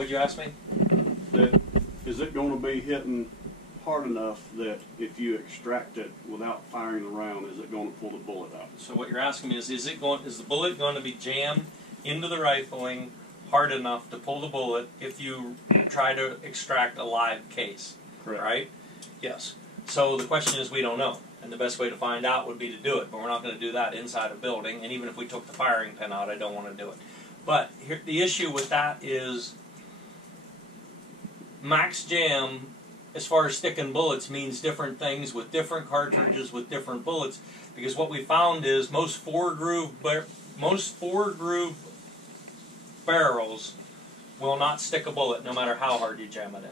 what'd you ask me? That is it going to be hitting hard enough that if you extract it without firing the round, is it going to pull the bullet out? So what you're asking me is the bullet going to be jammed into the rifling hard enough to pull the bullet if you try to extract a live case? Correct. Right? Yes. So the question is, we don't know. And the best way to find out would be to do it, but we're not going to do that inside a building, and even if we took the firing pin out, I don't want to do it. But here, the issue with that is max jam, as far as sticking bullets, means different things with different cartridges with different bullets, because what we found is most four groove barrels will not stick a bullet no matter how hard you jam it in.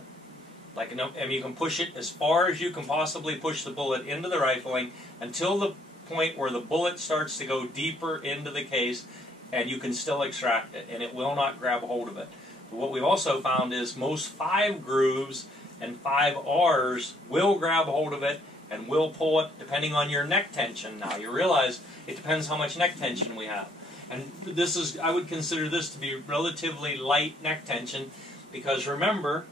Like, and you can push it as far as you can possibly push the bullet into the rifling until the point where the bullet starts to go deeper into the case, and you can still extract it, and it will not grab a hold of it. But what we've also found is most 5 grooves and 5 Rs will grab a hold of it and will pull it depending on your neck tension. Now, you realize it depends how much neck tension we have. And this is, I would consider this to be relatively light neck tension, because remember,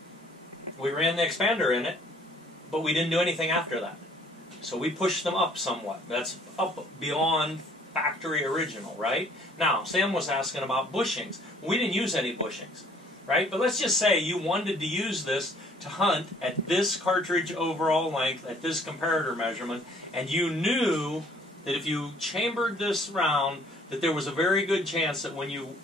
we ran the expander in it, but we didn't do anything after that. So we pushed them up somewhat. That's up beyond factory original, right? Now, Sam was asking about bushings. We didn't use any bushings, right? But let's just say you wanted to use this to hunt at this cartridge overall length, at this comparator measurement, and you knew that if you chambered this round, that there was a very good chance that when you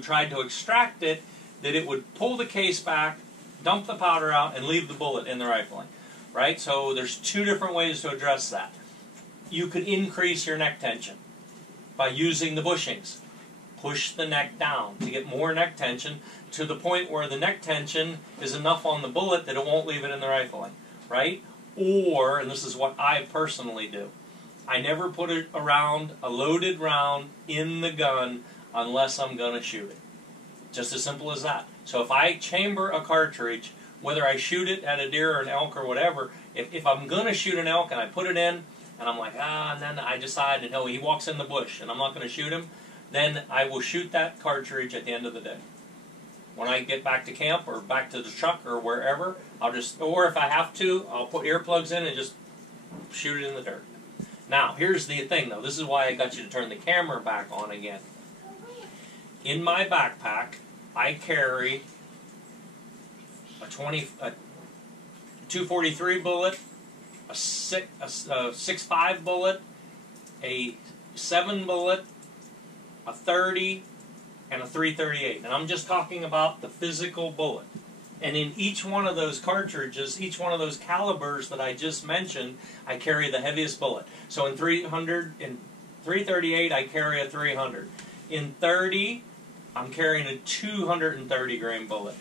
tried to extract it, that it would pull the case back, dump the powder out, and leave the bullet in the rifling, right? So there's 2 different ways to address that. You could increase your neck tension by using the bushings. Push the neck down to get more neck tension to the point where the neck tension is enough on the bullet that it won't leave it in the rifling, right? Or, and this is what I personally do, I never put a loaded round in the gun unless I'm going to shoot it. Just as simple as that. So if I chamber a cartridge, whether I shoot it at a deer or an elk or whatever, if I'm going to shoot an elk and I put it in, and I'm like, and then I decide, no, he walks in the bush and I'm not going to shoot him, then I will shoot that cartridge at the end of the day. When I get back to camp or back to the truck or wherever, I'll just, or if I have to, I'll put earplugs in and just shoot it in the dirt. Now, here's the thing though, this is why I got you to turn the camera back on again. In my backpack, I carry a 243 bullet, a 6.5 bullet, a 7 bullet, a 30, and a 338. And I'm just talking about the physical bullet. And in each one of those cartridges, each one of those calibers that I just mentioned, I carry the heaviest bullet. So in 338, I carry a 300. In 30, I'm carrying a 230 grain bullet.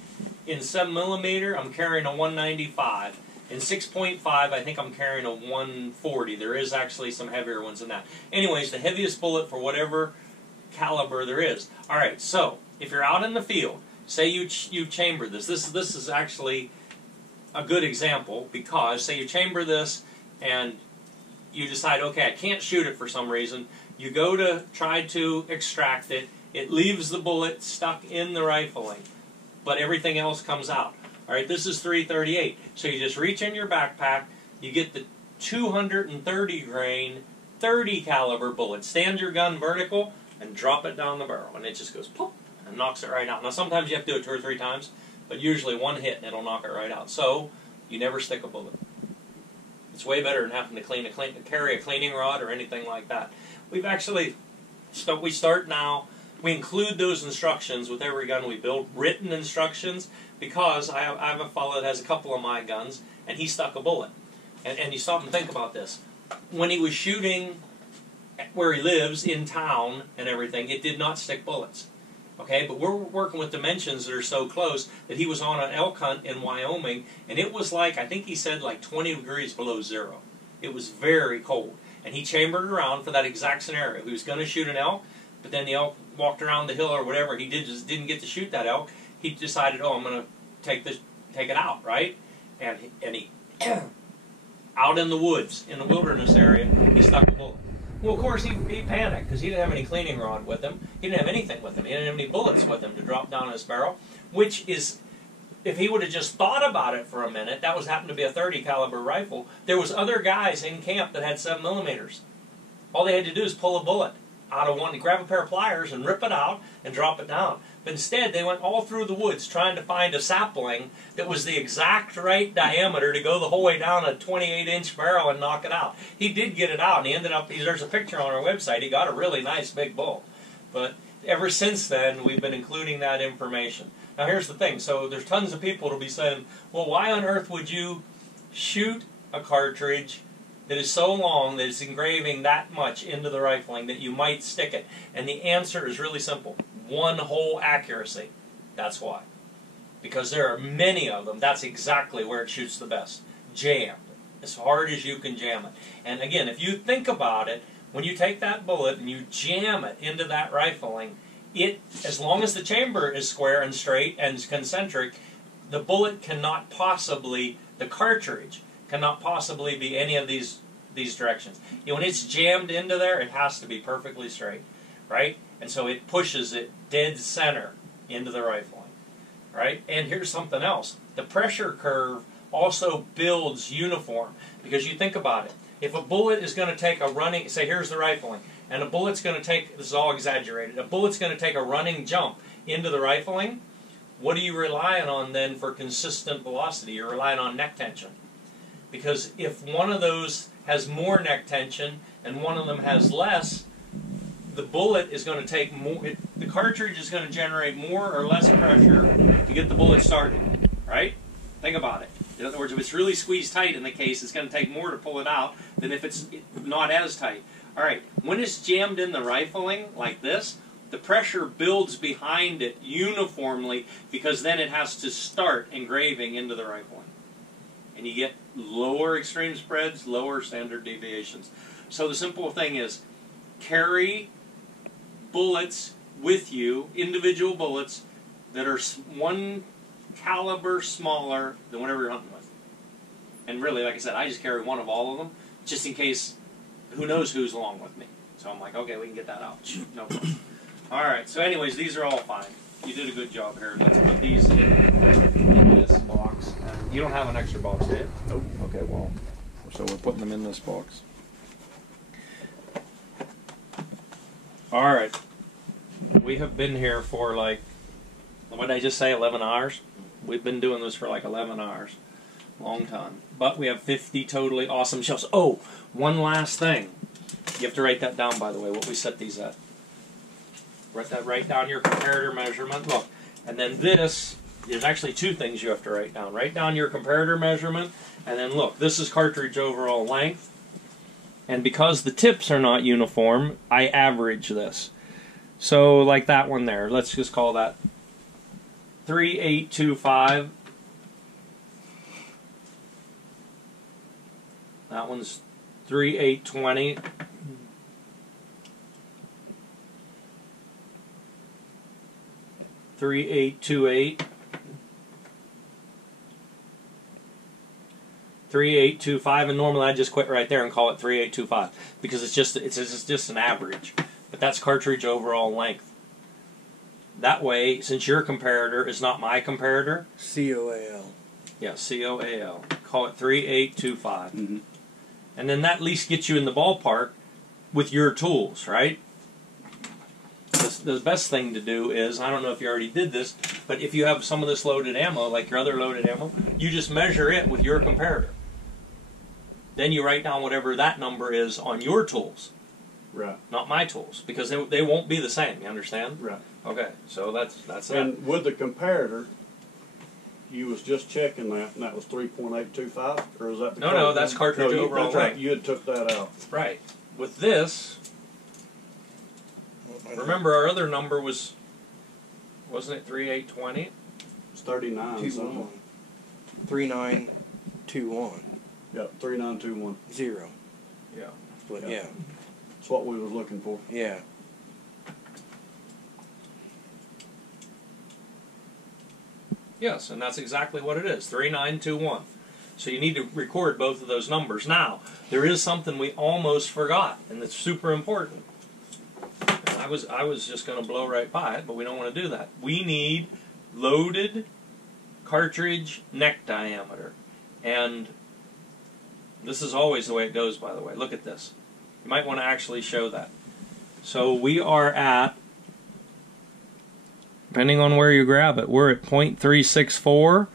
In 7mm, I'm carrying a 195. In 6.5, I think I'm carrying a 140. There is actually some heavier ones than that. Anyways, the heaviest bullet for whatever caliber there is. All right, so if you're out in the field, say you chamber this. This is actually a good example, because say you chamber this and you decide, okay, I can't shoot it for some reason. You go to try to extract it. It leaves the bullet stuck in the rifling, but everything else comes out. All right, this is 338. So you just reach in your backpack, you get the 230 grain, 30 caliber bullet. Stand your gun vertical and drop it down the barrel, and it just goes pop and knocks it right out. Now sometimes you have to do it 2 or 3 times, but usually one hit and it'll knock it right out. So you never stick a bullet. It's way better than having to carry a cleaning rod or anything like that. We've actually, we start now. We include those instructions with every gun we build, written instructions, because I have a fellow that has a couple of my guns, and he stuck a bullet. And you stop and think about this. When he was shooting where he lives, in town and everything, it did not stick bullets. Okay, but we're working with dimensions that are so close that he was on an elk hunt in Wyoming, and it was like, I think he said like 20 degrees below zero. It was very cold. And he chambered around for that exact scenario. He was going to shoot an elk, but then the elk walked around the hill or whatever. He just didn't get to shoot that elk. He decided, oh, I'm going to take it out, right? And he out in the woods, in the wilderness area, he stuck a bullet. Well, of course, he panicked because he didn't have any cleaning rod with him. He didn't have anything with him. He didn't have any bullets with him to drop down his barrel, which is, if he would have just thought about it for a minute, that was happened to be a 30 caliber rifle. There was other guys in camp that had 7mm. All they had to do is pull a bullet out of one, grab a pair of pliers and rip it out and drop it down. But instead, they went all through the woods trying to find a sapling that was the exact right diameter to go the whole way down a 28-inch barrel and knock it out. He did get it out, and he ended up, there's a picture on our website, he got a really nice big bull. But ever since then, we've been including that information. Now here's the thing, so there's tons of people will be saying, well, why on earth would you shoot a cartridge that is so long that it's engraving that much into the rifling that you might stick it? And the answer is really simple. One hole accuracy. That's why. Because there are many of them. That's exactly where it shoots the best. Jammed. As hard as you can jam it. And again, if you think about it, when you take that bullet and you jam it into that rifling, it, as long as the chamber is square and straight and concentric, the bullet cannot possibly, the cartridge cannot possibly be any of these directions. You know, when it's jammed into there, it has to be perfectly straight, right? And so it pushes it dead center into the rifling, right? And here's something else. The pressure curve also builds uniform, because you think about it. If a bullet is going to take a running, say here's the rifling, and a bullet's going to take, this is all exaggerated, a bullet's going to take a running jump into the rifling, what are you relying on then for consistent velocity? You're relying on neck tension. Because if one of those has more neck tension and one of them has less, the bullet is going to take more, the cartridge is going to generate more or less pressure to get the bullet started, right? Think about it. In other words, if it's really squeezed tight in the case, it's going to take more to pull it out than if it's not as tight. All right, when it's jammed in the rifling like this, the pressure builds behind it uniformly, because then it has to start engraving into the rifling. And you get lower extreme spreads, lower standard deviations. So the simple thing is, carry bullets with you, individual bullets, that are one caliber smaller than whatever you're hunting with. And really, like I said, I just carry one of all of them, just in case, who knows who's along with me. So I'm like, okay, we can get that out. No problem. All right, so anyways, these are all fine. You did a good job here. Let's put these in this box. You don't have an extra box, do you? Nope. Okay, well, so we're putting them in this box. All right. We have been here for like, what did I just say, 11 hours? We've been doing this for like 11 hours. Long time. But we have 50 totally awesome shells. Oh, one last thing. You have to write that down, by the way, what we set these at. Write down your comparator measurement. Look, and then this, there's actually two things you have to write down. Write down your comparator measurement, and then look, this is cartridge overall length. And because the tips are not uniform, I average this. So like that one there, let's just call that 3825. That one's 3820. 3828, 3825, and normally I just quit right there and call it 3825 because it's just an average. But that's cartridge overall length. That way, since your comparator is not my comparator, COAL. Yeah, COAL. Call it 3825, Mm-hmm. and then that at least gets you in the ballpark with your tools, right? The best thing to do is, I don't know if you already did this, but if you have some of this loaded ammo, like your other loaded ammo, you just measure it with your comparator. Then you write down whatever that number is on your tools. Right. Not my tools, because they won't be the same, you understand? Right. Okay, so that's it. And with the comparator, you was just checking that, and that was 3.825, or is that the No, that's cartridge overall that's right. length. You had took that out. Right. With this, remember our other number wasn't it 3820? It's 39 something. 3921. Yep, 3921. 0. Yeah. But Yeah. yeah. That's what we was looking for. Yeah. Yes, and that's exactly what it is, 3921. So you need to record both of those numbers. Now, there is something we almost forgot, and it's super important. I was just going to blow right by it, but we don't want to do that. We need loaded cartridge neck diameter. And this is always the way it goes, by the way. Look at this. You might want to actually show that. So we are at, depending on where you grab it, we're at 0.364,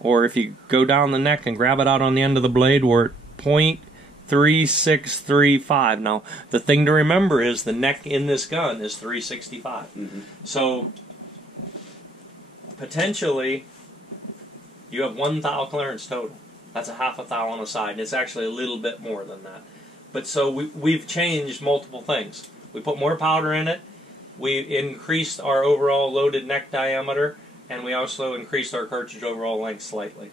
or if you go down the neck and grab it out on the end of the blade, we're at 0.3635. Now, the thing to remember is the neck in this gun is 365. Mm-hmm. So, potentially, you have 1 thou clearance total. That's a half a thou on a side, and it's actually a little bit more than that. But so we've changed multiple things. We put more powder in it, we increased our overall loaded neck diameter, and we also increased our cartridge overall length slightly.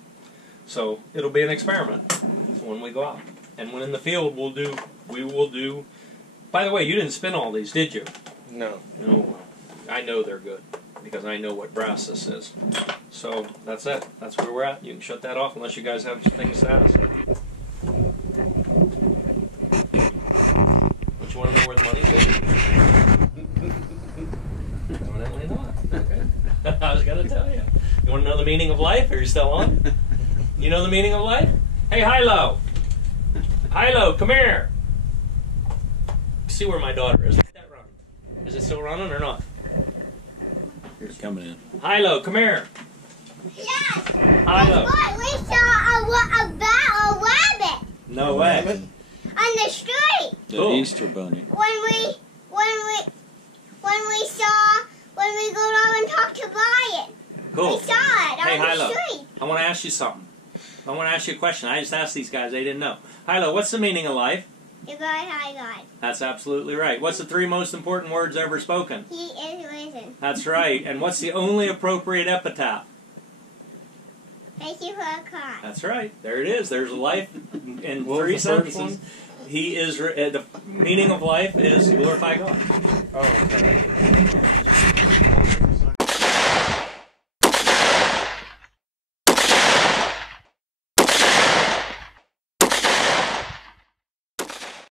So it'll be an experiment when we go out. And when in the field we will do, by the way, you didn't spin all these, did you? No. No. I know they're good, because I know what brass this is. So that's it. That's where we're at. You can shut that off unless you guys have things to ask. Don't you want to know where the money's at? Evidently not. Okay. I was going to tell you. You want to know the meaning of life? Are you still on? You know the meaning of life? Hey, Hilo! Hilo, come here! See where my daughter is. Let that run. Is it still running or not? It's coming in. Hilo, come here. Yes! Hilo. What? We saw a rabbit No way. on the street The Cool. Easter Bunny. when we go down and talk to Brian. Cool. We saw it Hey, on the Hilo. street. I want to ask you something. I want to ask you a question. I just asked these guys. They didn't know. Hilo, what's the meaning of life? You got I got. That's absolutely right. What's the 3 most important words ever spoken? He is risen. That's right. And what's the only appropriate epitaph? Thank you for a car. That's right. There it is. There's life in What 3 was the first sentences. one? He is. The meaning of life is glorify God. Oh, okay.